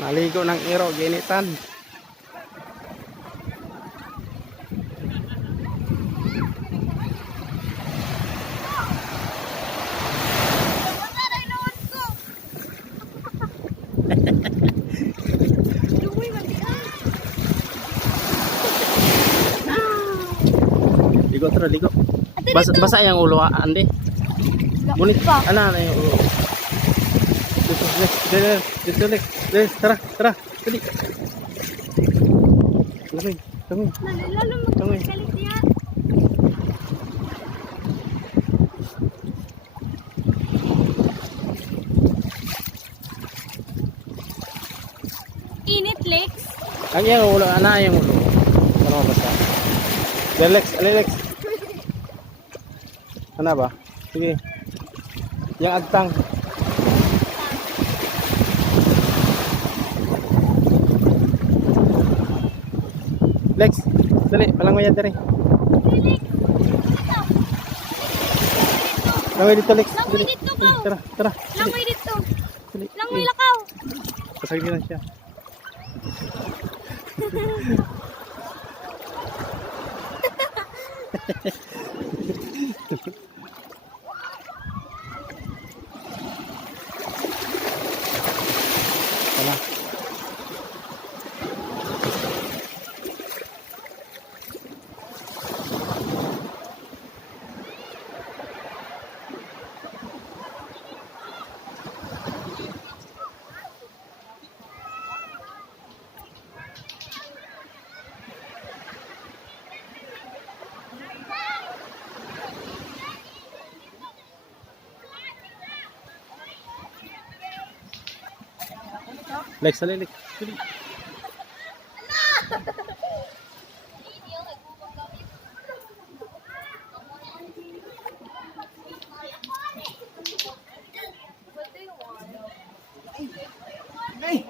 Naligo ng iro, ginitan. Ligo tara, ligo. Basa yang ulo, Andi. Bunit pa. Ano yung ulo? Dito, tara. Dali. Lamig. Lalo magkalit niya. Init, Lex. Ang yung ulo, yung ulo. Ano mabasa? Alex. Ano ba? Sige. Yang agtang. Lex, dali, palang maya dari. Langoy dito, Lex. Langoy dito, Kao. Tara. Langoy dito. Dali. Langoy lakaw. Pasagin lang siya. Tara. Lex, dali. Hey.